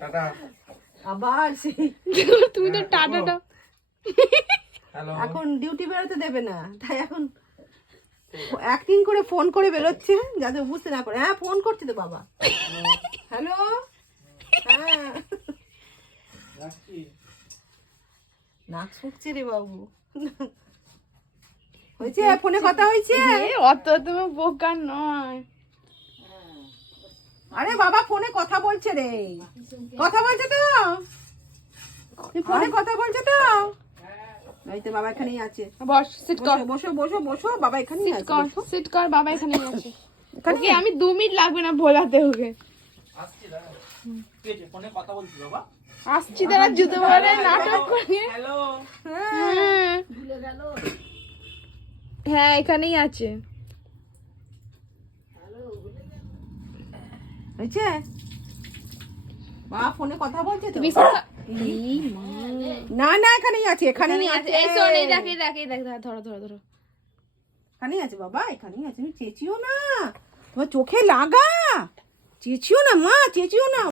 Tata. আবার সেই তুমি তো টাটাটা হ্যালো। এখন ডিউটি বেরোতে দেবে না, তাই এখন অ্যাক্টিং করে ফোন করে বেরোচ্ছে যাতে বুঝতে না পারে। হ্যাঁ ফোন করছি তো বাবা। হ্যালো। হ্যাঁ যাচ্ছি। নাক শুকছে রে বাবু। হয়েছে ফোনে কথা হয়েছে? অত তুমি বোকা নয়। আরে বাবা ফোনে কথা বলছে রে, কথা বলছে তো, তুই ফোনে কথা বলছে তো। এই তো বাবা এখানেই আছে। বস, সিট কর, বসো বসো বসো, বাবা এখানেই সিট আছে। কর, বসো। সিট কর, বাবা এখানে আছে। এখানে ওকে আমি 2 মিনিট লাগবে না ভোলাতে ওকে। আসছি দাঁড়া। কে যে ফোনে কথা বলছিস বাবা? আসছি দাঁড়া, জুতো পরে নাটক করে। হ্যালো। হ্যাঁ হ্যাঁ এখানেই আছে। হয়েছে বাবা ফোনে কথা বলছে তো। এই মা, না না এখানেই আছে, এখানেই আছে। এই শোন, এই দেখ, এই দেখ, এই দেখ, ধরো ধরো ধরো। এখানেই আছে বাবা, এখানেই আছে। তুমি চেঁচিও না, তোমার চোখে লাগা। চেঁচিও না মা, চেঁচিও না।